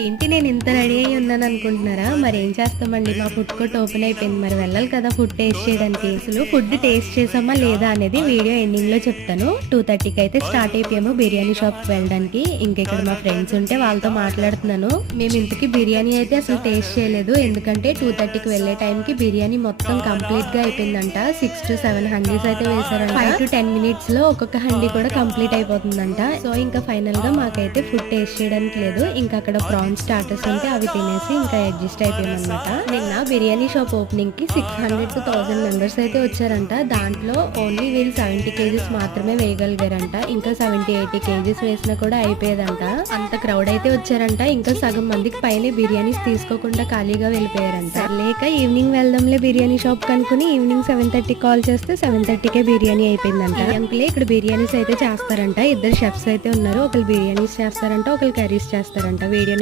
ఏంటి నేను ఇంత రెడీ అయ్యి ఉన్నాను అనుకుంటున్నారా? మరి ఏం చేస్తామండి, మా ఫుడ్ కోర్ట్ ఓపెన్ అయిపోయింది. మరి వెళ్ళాలి కదా ఫుడ్ టేస్ట్ చేయడానికి. అసలు ఫుడ్ టేస్ట్ చేసామా లేదా అనేది వీడియో ఎండింగ్ లో చెప్తాను. 2:30కి అయితే స్టార్ట్ అయిపోయాము బిర్యానీ షాప్ కి వెళ్ళడానికి. ఇంకా ఇక్కడ మా ఫ్రెండ్స్ ఉంటే వాళ్ళతో మాట్లాడుతున్నాను. మేము ఇంతకీ బిర్యానీ అయితే అసలు టేస్ట్ చేయలేదు, ఎందుకంటే 2:30కి వెళ్లే టైంకి బిర్యానీ మొత్తం కంప్లీట్ గా అయిపోయిందంట. 6 to 7 హండీస్ అయితే వేసారంట. 5 to 10 మినిట్స్ లో ఒక్కొక్క హండీ కూడా కంప్లీట్ అయిపోతుందంట. సో ఇంకా ఫైనల్ గా మాకైతే ఫుడ్ టేస్ట్ చేయడానికి లేదు. ఇంకా అక్కడ ప్రాన్స్ స్టార్టర్స్ ఉంటే అవి తినేసి ఇంకా అడ్జస్ట్ అయిపోయామన్నమాట. నిన్న బిర్యానీ షాప్ ఓపెనింగ్ కి 600 to 1000 మెంబర్స్ అయితే వచ్చారంట. దాంట్లో ఓన్లీ వీళ్ళు 70 కేజీస్ మాత్రమే వేయగలిగారంట. ఇంకా 70-80 కేజీస్ వేసినా కూడా అయిపోయేదంట. అంత క్రౌడ్ అయితే వచ్చారంట. ఇంకా సగం మందికి పైన బిర్యానీస్ తీసుకోకుండా ఖాళీగా వెళ్ళిపోయారంట. లేక ఈవినింగ్ వెళ్దాంలే బిర్యానీ షాప్ కనుకుని ఈవినింగ్ 7:30 కాల్ చేస్తే 7:30కే బిర్యానీ అయిపోయిందంట. అంకులే ఇక్కడ బిర్యానీస్ అయితే చేస్తారంట. ఇద్దరు షెఫ్స్ అయితే ఉన్నారు. ఒకరు బిర్యానీస్ చేస్తారంట, ఒకరు కర్రీస్ చేస్తారంట. వీడియో